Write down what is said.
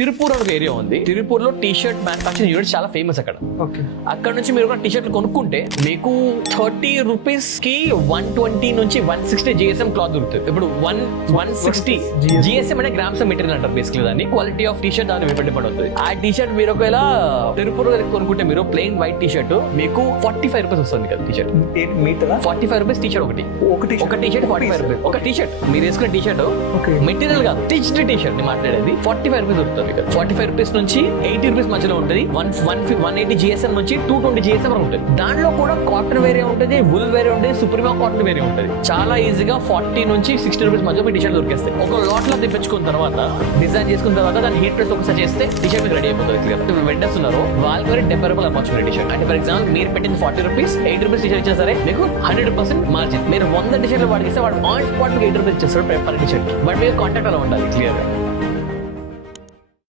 తిరుపూర్ ఒక ఏరియా ఉంది. తిరుపూర్ లో టీ షర్ట్ మ్యానుఫాక్చరింగ్ యూనిట్ చాలా ఫేమస్ అక్కడ. అక్కడ నుంచి మీరు టీ షర్ట్లు కొనుక్కుంటే మీకు 30 రూపీస్ కి 120 నుంచి 160 జిఎస్ఎం క్లాత్ దొరుకుతుంది. ఇప్పుడు 160 జిఎస్ఎం అంటే గ్రామ్స్ ఆఫ్ మెటీరియల్ అంటారు బేసిక్లీ దాన్ని. క్వాలిటీ ఆఫ్ టీ షర్ట్ దాని డిపెండ్ అవుతుంది. ఆ టీ షర్ట్ మీరు ఒకవేళ తిరుపూర్ కొనుక్కుంటే మీరు ప్లెయిన్ వైట్ టీ షర్ట్ మీకు 45 రూపీస్ వస్తుంది కదా. T shirt 45 rupees T shirt ఒకటి ఒక టీ షర్ట్ 45 రూపీస్. ఒక టీ షర్ట్ మీరు వేసుకున్న టీ షర్ట్ మెటీరియల్ కాదు, స్టిచ్డ్ టీ షర్ట్ మాట్లాడేది 45 రూపీస్ దొరుకుతుంది. 45 రూపీస్ నుంచి 80 రూపీస్ మధ్యలో ఉంటుంది. 180 జిఎస్ఎం నుంచి 220 జిఎస్ఎం ఉంటుంది. దాంట్లో కూడా కాటన్ వేరే ఉంటుంది, వుల్ వేరే ఉంటుంది, సుప్రీమా కాటన్ వేరే ఉంటుంది. చాలా ఈజీగా 40 నుంచి 60 రూపీస్ మధ్య మీ టీ షర్ట్ దొరికేస్తాయి. ఒక లాట్ లో తెప్పించుకున్న తర్వాత డిజైన్ చేసుకున్న తర్వాత దాన్ని హీట్ ప్రెస్ ఒకసారి చేస్తే టీ షర్ట్ మీకు రెడీ అయిపోతుంది. క్లియర్ వెండర్స్ ఉన్నారు, వాళ్ళకి 70 రూపాయలు అమ్మొచ్చు టీ షర్ట్. అంటే ఫర్ ఎగ్జాంపుల్ మీరు పెట్టింది 40 రూపీస్, 80 రూపీస్ టీ షర్ట్ ఇచ్చినా సరే మీకు 100% మార్జిన్. మీరు 100 టీ షర్ట్లు వాడిస్తే వాడు ఆన్ స్పాట్ మీకు 80 రూపీస్ ఇచ్చేస్తాడు పర్ టీ షర్ట్. బట్ మీరు కాంటాక్ట్ అలా ఉండాలి క్లియర్ గా.